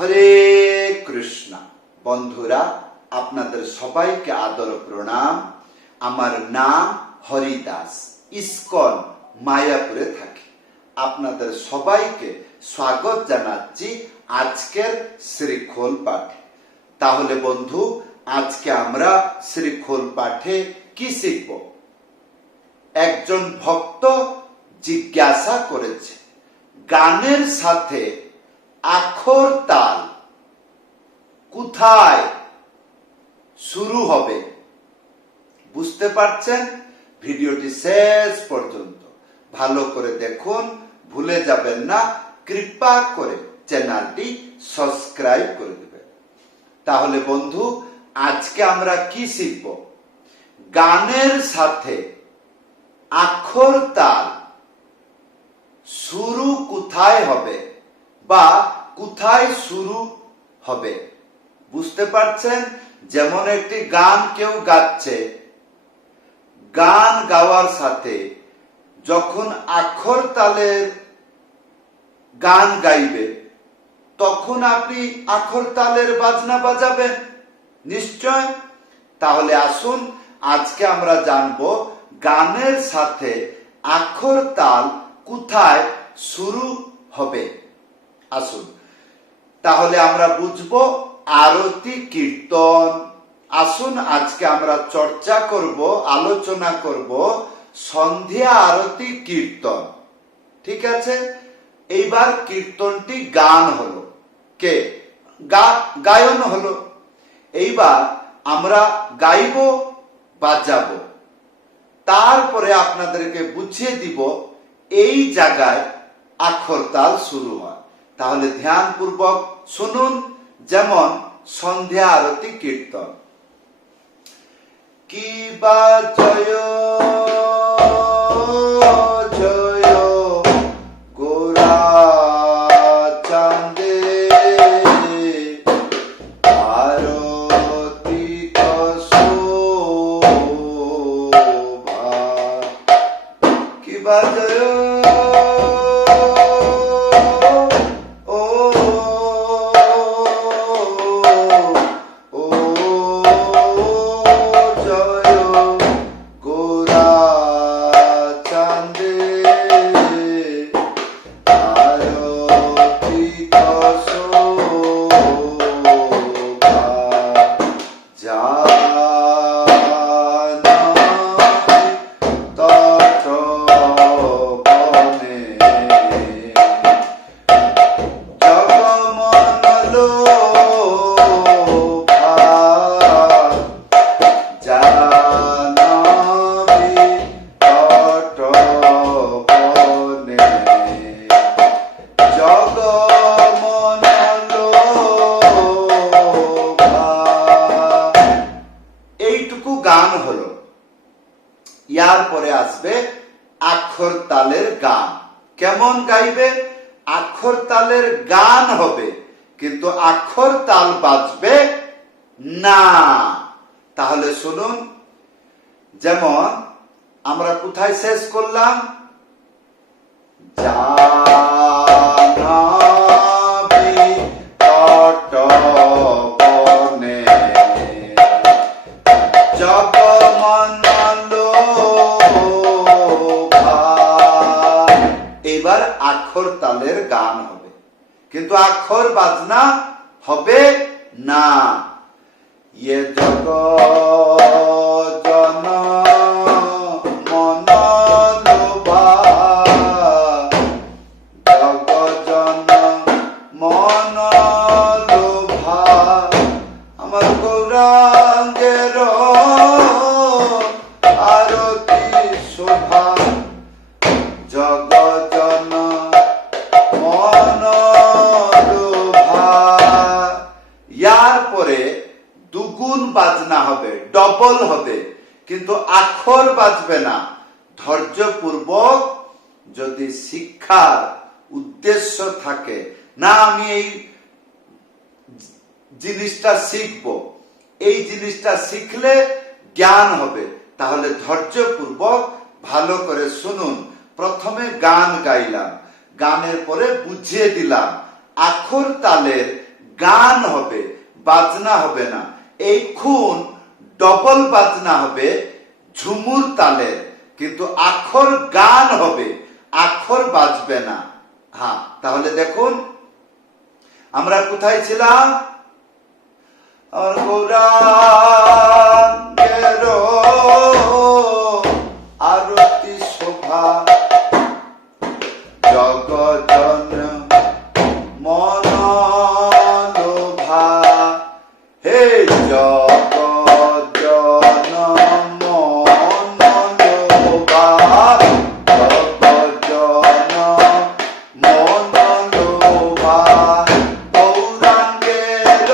হরে কৃষ্ণ। বন্ধুরা, আপনাদের সবাইকে আদর প্রণাম। আমার নাম হরিদাস, ইস্কন মায়াপুরে থাকি। আপনাদের সবাইকে স্বাগত জানাচ্ছি আজকের শ্রীখোল পাঠে। তাহলে বন্ধু, আজকে আমরা শ্রীখোল পাঠে কি শিখব? একজন ভক্ত জিজ্ঞাসা করেছে, গানের সাথে আখর তাল কোথায় শুরু হবে? বুঝতে পারছেন? ভিডিওটি শেষ পর্যন্ত ভালো করে দেখুন, ভুলে যাবেন না। কৃপা করে চ্যানেলটি সাবস্ক্রাইব করে দেবেন। তাহলে বন্ধু, আজকে আমরা কি শিখব? গানের সাথে আখর তাল শুরু কোথায় হবে বা কোথায় শুরু হবে? বুঝতে পারছেন? যেমন একটি গান কেউ গাচ্ছে, গান গাওয়ার সাথে যখন আখর তালের গান গাইবে, তখন আপনি আখর তালের বাজনা বাজাবেন নিশ্চয়। তাহলে আসুন আজকে আমরা জানবো গানের সাথে আখর তাল কোথায় শুরু হবে। আসুন তাহলে আমরা বুঝবো আরতি কীর্তন। আসুন আজকে আমরা চর্চা করব, আলোচনা করব সন্ধ্যা আরতি কীর্তন। ঠিক আছে? এইবার কীর্তনটি গান হলো, কে গায়ন হলো। এইবার আমরা গাইব, বাজাবো, তারপরে আপনাদেরকে বুঝিয়ে দিব এই জায়গায় আখর তাল শুরু হয়। তাহলে ধ্যানপূর্বক শুনুন। যেমন সন্ধ্যা আরতি কীর্তন। কি বা জয় জয় গোরা চাঁদে আরতি শোভা। কি বা জয় গান হলো। ইয়ার পরে আসবে আখর তালের গান। কেমন গাইবে? আখর তালের গান হবে, কিন্তু আখর তাল বাজবে না। তাহলে শুনুন, যেমন আমরা কোথায় শেষ করলাম? এবার আখর তালের গান হবে, কিন্তু আখর বাজনা হবে না। ইয়ে জগৎ জন মন লোভা, জগৎ জন মন লোভা, আমার গৌরাঙ্গের আরতি শোভা। জগৎ জন মন লোভা। ইয়ার পরে দুগুণ বাজনা হবে, ডবল হবে, কিন্তু আখর বাজবে না। ধৈর্যপূর্বক যদি শিক্ষার উদ্দেশ্য থাকে, না আমি এই জিনিসটা শিখব, এই জিনিসটা শিখলে জ্ঞান হবে, তাহলে ধৈর্যপূর্বক ভালো করে শুনুন। প্রথমে গান গাইলাম, গানের পরে বুঝিয়ে দিলাম আখর তালের গান হবে, বাজনা হবে না। এই খুন ডবল বাজনা হবে ঝুমুর তালের, কিন্তু আখর গান হবে, আখর বাজবে না। হ্যাঁ, তাহলে দেখুন আমরা কোথায় ছিলাম? গৌরাঙ্গের আরতি শোভা জগজন মন লোভা, হে জগজন মন লোভা, জগজন মন লোভা, গৌরাঙ্গের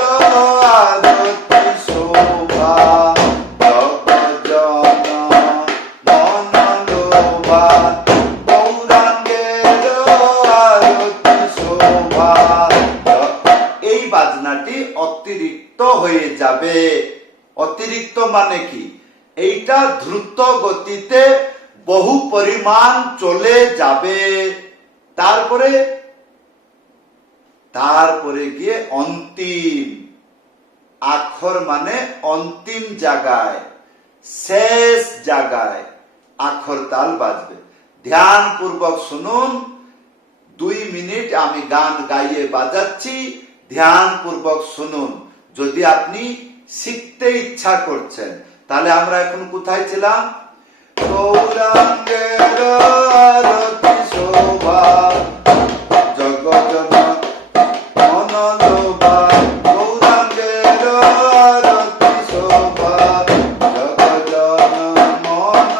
আরতি শোভা জগজন মন লোভা, গৌরাঙ্গের আরতি শোভা। এই বাজনাটি অতিরিক্ত হয়ে যাবে। অতিরিক্ত মানে কি? এইটা দ্রুত গতিতে বহু পরিমাণ চলে যাবে। তারপরে গিয়ে অন্তিম আখর মানে অন্তিম জায়গায়, শেষ জায়গায় আখর তাল বাজবে। ধ্যান পূর্বক শুনুন। 2 মিনিট আমি গান গাইয়ে বাজাচ্ছি, ধ্যান পূর্বক শুনুন। যদি আপনি শিখতে ইচ্ছা করছেন, তাহলে আমরা এখন কোথায় ছিলাম? গৌরাঙ্গের আরতি শোভা জগজন মন লোভা, গৌরাঙ্গের আরতি শোভা জগজন মন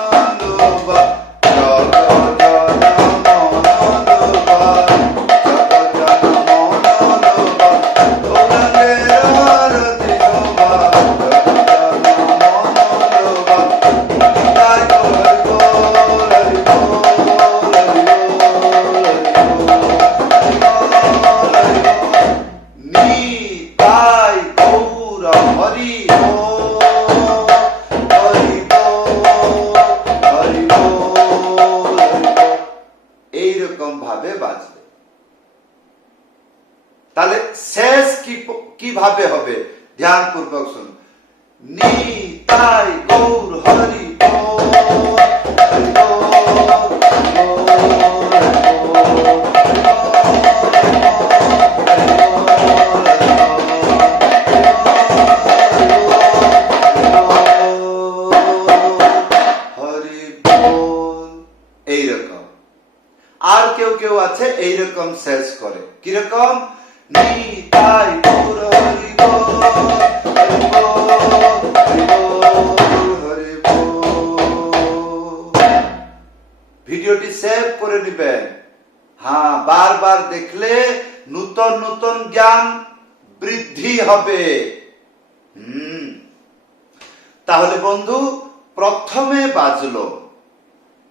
লোভা, জগজন মন লোভা, জগজন মন লোভা, গৌরাঙ্গের আরতি শোভা জগজন মন লোভা। তাই হরি বল, হরি বল, হরি বল, নিতাই গৌর হরি বল, হরি বল, হরি বল, এইরকম ভাবে বাজবে। তাহলে শেষ কিভাবে হবে? ধ্যান পূর্বক শুনুন। নিতাই গৌর হরি বল, হরি বল, হরি বল। এইরকম। আর কেউ কেউ আছে এইরকম শেষ করে, কিরকম? নিতাই গৌর হরি বল, হরি বল, হরি বল, হরি বল। ভিডিওটি সেভ করে নেবেন। হ্যাঁ, বারবার দেখলে নূতন নূতন জ্ঞান বৃদ্ধি হবে। তাহলে বন্ধু, প্রথমে বাজলো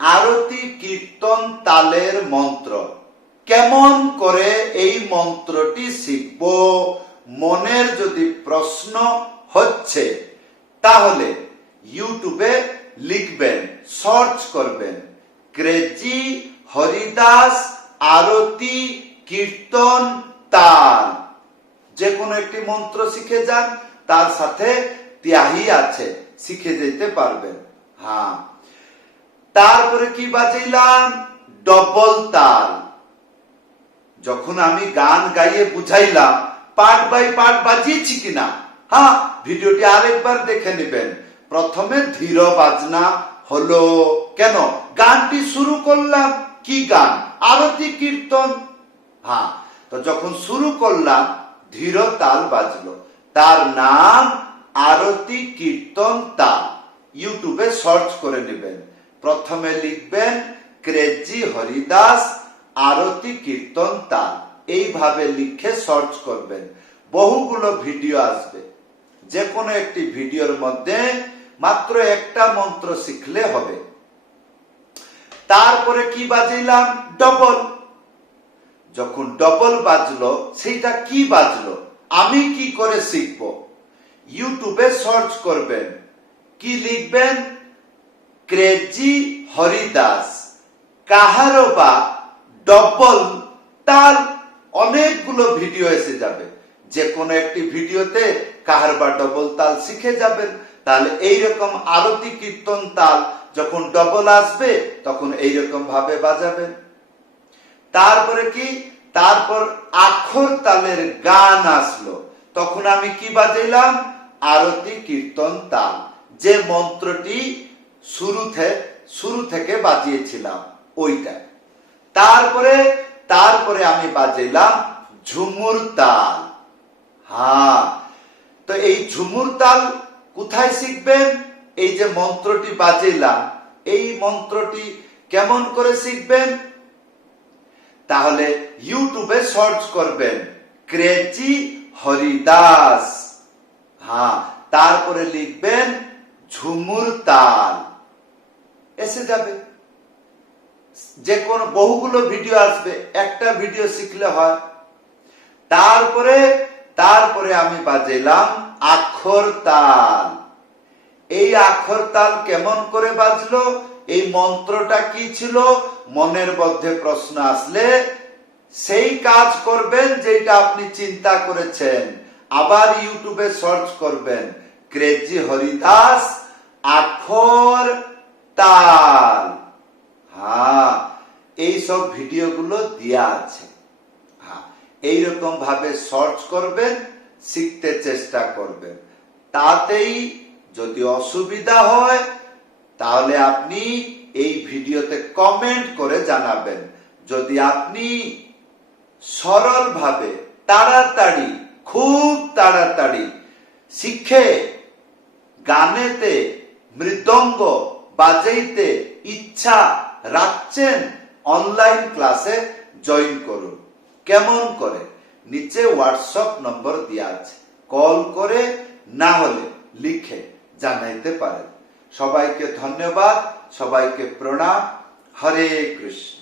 আরতি কীর্তন তালের মন্ত্র। কেমন করে এই মন্ত্রটি শিখব? মনের যদি প্রশ্ন হচ্ছে, তাহলে ইউটিউবে লিখবেন, সার্চ করবেন ক্রেজি হরিদাস আরতি কীর্তন তাল। যে কোনো একটি মন্ত্র শিখে যান, তার সাথে ত্যাহি আছে, শিখে যেতে পারবেন। হ্যাঁ, তারপরে কি বাজাইলাম? ডবল তাল। যখন আমি গান গাইয়ে বুঝাইলাম, পার্ট বাই পার্ট বাজিয়েছি কিনা? হ্যাঁ, ভিডিওটি আরেকবার দেখে নেবেন। প্রথমে ধীর বাজনা হলো। কেন? গানটি শুরু করলাম, কি গান? আরতি কীর্তন। হ্যাঁ, তো যখন শুরু করলাম ধীর তাল বাজলো, তার নাম আরতি কীর্তন তাল। ইউটিউবে সার্চ করে নেবেন। প্রথমে লিখবেন ক্রেজি হরিদাস আরতি কীর্তন তাল। এইভাবে লিখে সার্চ করবেন, বহুগুলো ভিডিও আসবে। যে কোনো একটি ভিডিওর মধ্যে মাত্র একটা মন্ত্র শিখলে হবে। তারপরে কি বাজিলাম? ডবল। যখন ডবল বাজলো, সেইটা কি বাজলো? আমি কি করে শিখব? ইউটিউবে সার্চ করবেন, কি লিখবেন? ক্রেজি হরিদাস কাহারো বা ডবল তাল। অনেকগুলো ভিডিও এসে যাবে। যে কোনো একটি ভিডিওতে কাহার বা ডবল তাল শিখে যাবেন। তাহলে এইরকম আরতি কীর্তন তাল যখন ডবল আসবে তখন এইরকম ভাবে বাজাবেন। তারপরে কি, তারপর আখর তালের গান আসলো, তখন আমি কি বাজাইলাম, আরতি কীর্তন তাল, যে মন্ত্রটি শুরু থেকে বাজিয়েছিলাম ওইটা। তারপরে আমি বাজাইলাম ঝুমুর তাল। হ্যাঁ, তো এই ঝুমুর তাল কোথায় শিখবেন? এই যে মন্ত্রটি বাজাইলাম, এই মন্ত্রটি কেমন করে শিখবেন? তাহলে ইউটিউবে সার্চ করবেন ক্রেজি হরিদাস। হ্যাঁ, তারপরে লিখবেন ঝুমুর তাল, এসে যাবে। যে কোন বহুগুলো ভিডিও আসবে, একটা ভিডিও শিখলে হয়। তারপরে আমি বাজাইলাম আখর তাল। এই আখর তাল কেমন করে বাজলো, এই মন্ত্রটা কি ছিল, মনের মধ্যে প্রশ্ন আসলে সেই কাজ করবেন যেটা আপনি চিন্তা করেছেন। আবার ইউটিউবে সার্চ করবেন ক্রেজি হরিদাস আখর তাল। হ্যাঁ, এই সব ভিডিওগুলো দেয়া আছে। হ্যাঁ, এইরকম ভাবে সার্চ করবেন, শিখতে চেষ্টা করবেন। তাতেই যদি অসুবিধা হয় তাহলে আপনি এই ভিডিওতে কমেন্ট করে জানাবেন। যদি আপনি সরলভাবে খুব তাড়াতাড়ি শিখে গানেতে মৃদঙ্গ বাজাইতে ইচ্ছা রাখছেন, অনলাইন ক্লাসে জয়েন করুন। কেমন করে? নিচে হোয়াটসঅ্যাপ নম্বর দেওয়া আছে, কল করে না হলে লিখে জানাইতে পারেন। সবাইকে ধন্যবাদ, সবাইকে প্রণাম। হরে কৃষ্ণ।